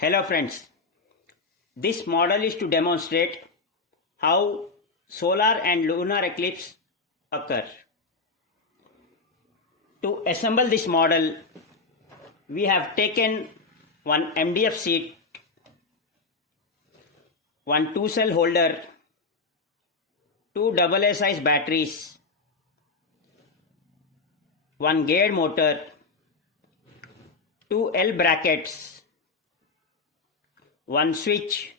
Hello friends, this model is to demonstrate how solar and lunar eclipse occur. To assemble this model, we have taken one MDF sheet, one 2-cell holder, two AA size batteries, one geared motor, two L brackets, one switch,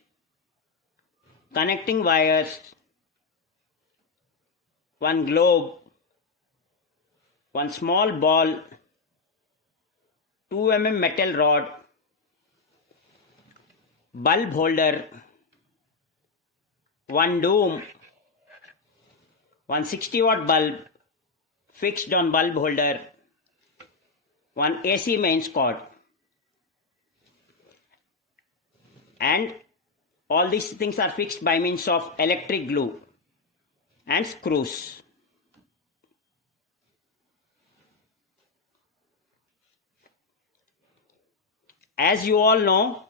connecting wires, one globe, one small ball, 2 mm metal rod, bulb holder, one dome, one 60-watt bulb fixed on bulb holder, one AC mains cord. And all these things are fixed by means of electric glue and screws. As you all know,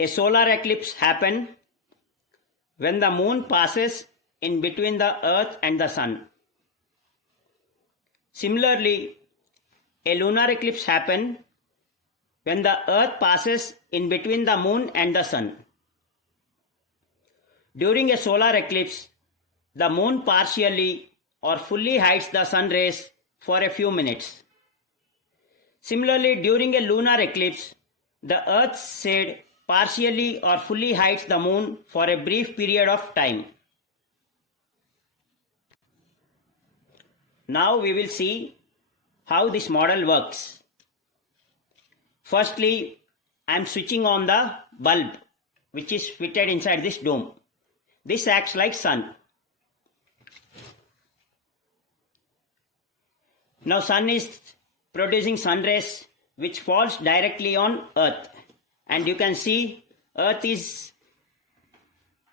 a solar eclipse happens when the moon passes in between the earth and the sun. Similarly, a lunar eclipse happens when the earth passes in between the moon and the sun. During a solar eclipse, the moon partially or fully hides the sun rays for a few minutes. Similarly, during a lunar eclipse, the earth's shade partially or fully hides the moon for a brief period of time. Now we will see how this model works. Firstly, I am switching on the bulb which is fitted inside this dome. This acts like sun. Now sun is producing sun rays which falls directly on earth, and you can see earth is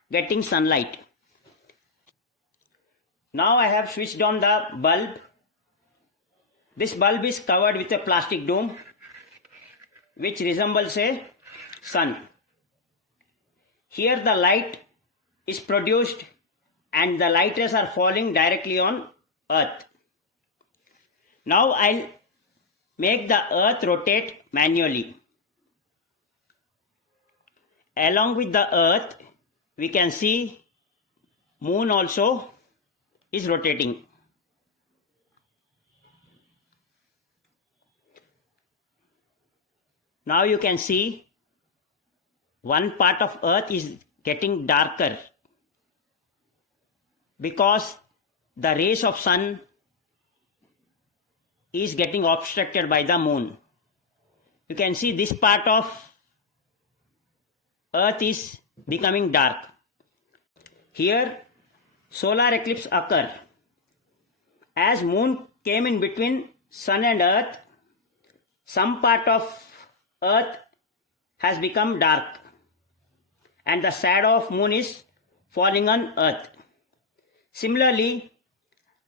getting sunlight. Now I have switched on the bulb. This bulb is covered with a plastic dome which resembles a sun. Here the light is produced and the light rays are falling directly on earth. Now I'll make the earth rotate manually. Along with the earth, we can see moon also is rotating. Now you can see one part of earth is getting darker because the rays of sun is getting obstructed by the moon. You can see this part of earth is becoming dark. Here solar eclipse occur. As moon came in between sun and earth, some part of earth has become dark and the shadow of moon is falling on earth. Similarly,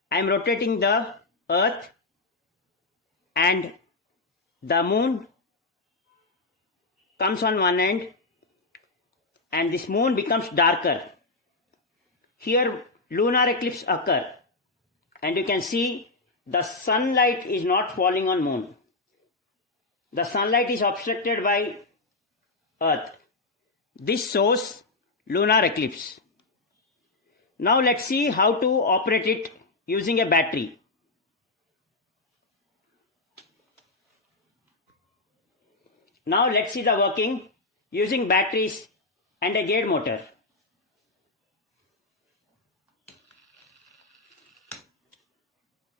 I am rotating the earth and the moon comes on one end and this moon becomes darker. Here lunar eclipse occur and you can see the sunlight is not falling on moon. The sunlight is obstructed by earth. This shows lunar eclipse. Now let's see how to operate it using a battery. Now let's see the working using batteries and a geared motor.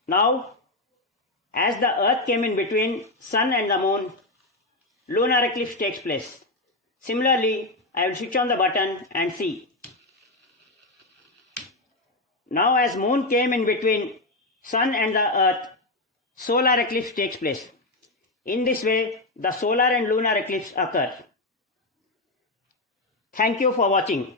Now, as the earth came in between sun and the moon, lunar eclipse takes place. Similarly, I will switch on the button and see. Now as moon came in between sun and the earth, solar eclipse takes place. In this way, the solar and lunar eclipse occur. Thank you for watching.